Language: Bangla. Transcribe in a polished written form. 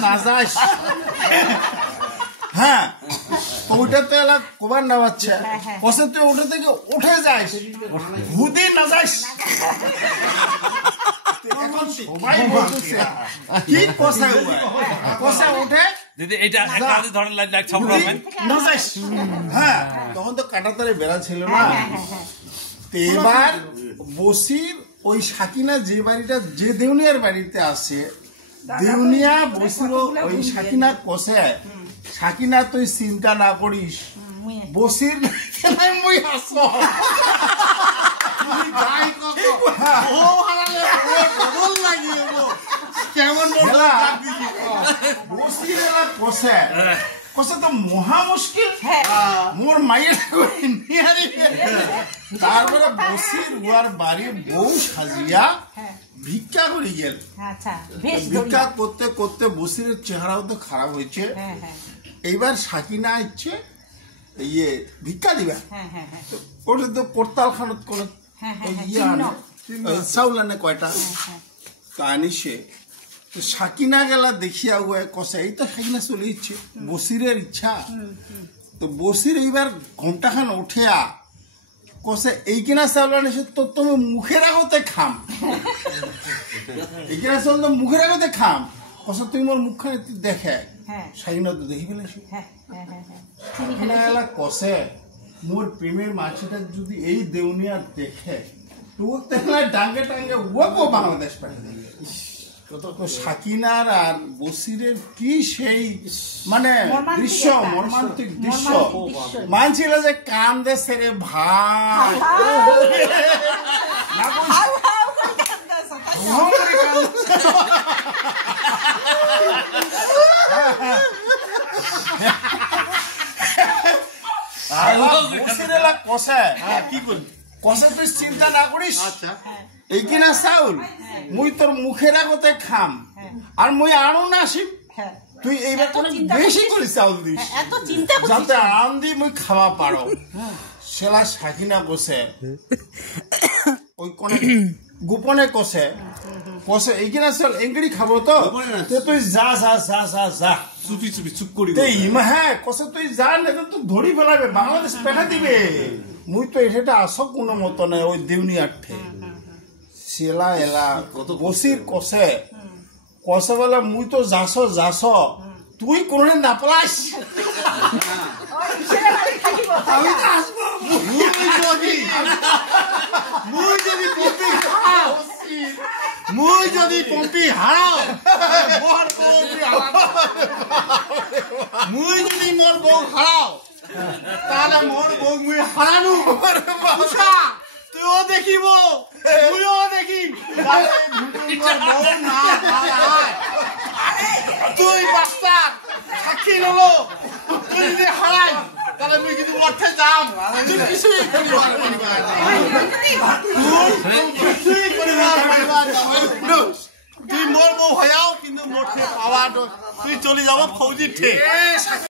না যাস হ্যাঁ ওইটা তো এলা কবার না বাচ্চা কষে তুই ওটা থেকে উঠে যাস ভূতে না যাস এখন সবাই বলতেছে কি কষা কষা উঠে দিদি এটা একটা ধরনের লাইক ছাপড়াবেন না যাস হ্যাঁ তখন তো কাটাতারে বেড়া ছিল না এবার বসির ওই সাকিনা যে বাড়িটা যে দেউনিয়ার বাড়িতে আসে দেউনিয়া বসির ওই সাকিনা কষে সাকিনা তুই চিন্তা না করিস বসির মুই হাসো কেমন বসির কষে কষে তো মহা মুশকিল মোর মাইয়ের তারপরে বসির উয়ার বাড়ির বউ সাজিয়া ভিক্ষা করে গেল ভিক্ষা করতে করতে বসির চেহারাও তো খারাপ হয়েছে এইবার সাকিনা ইচ্ছে ইয়ে ভিক্ষা দিবা ওটা তো করতাল খানত করে চাউল আনে কয়টা তো আনিসে সাকিনা গেলা দেখিয়া ও কষে এই তো সাকিনা চলে ইচ্ছে বসিরের ইচ্ছা তো বসির এইবার ঘন্টাখান উঠিয়া কষে এই কিনা চাউল আনিস তো তুমি মুখের আগতে খাম এই কিনা চাউল তো মুখের আগতে খাম কষে তুমি মোর মুখখানে দেখে সাকিনা তো দেখি ফেলেছি কষে মোর প্রেমের মাছিটা যদি এই দেউনিয়া দেখে তো ডাঙ্গে টাঙ্গে ও বাংলাদেশ পাঠিয়ে সাকিনার আর বসিরের কি সেই মানে দৃশ্য মর্মান্তিক দৃশ্য মানছিল যে কান দেশে রে ভাই কষে কি করবি কষে তুই চিন্তা না করিস এই কিনা চাউল মুই তোর মুখের আগতে খাম আর মুই আনো না আসিম তুই এইবার কোনো বেশি করে চাউল দিস যাতে আরাম দি মুই খাওয়া পারো সেলা সাকিনা কষে ওই কোনে গোপনে কষে কষে এই কিনা চাউল এঙ্গড়ি খাবো তো তুই যা যা যা যা যা চুপি চুপি চুপ করি হ্যাঁ কষে তুই যা না তো ধরি ফেলাবে বাংলাদেশ পেঠা দিবে মুই তো এটা আসো কোনো মতো নেই ওই দেউনিয়ার ঠে সেলা এলা বসির কষে কষে বলে মুই তো যাস তুই কোনদিন না পালাস মুই যদি পম্পি হারাও মুই যদি মোর বউ হারাও তাহলে মোর বউ মুই হারানো তুইও দেখিব তুইও দেখিম তুই বাচ্চা সাক্ষী নলো তুই যদি হারাই তাহলে মুই কিন্তু মঠে যাম তুই কিছুই তুই মোর বউ হয়াও কিন্তু মঠে পাওয়া তুই চলে যাব ফৌজির ঠে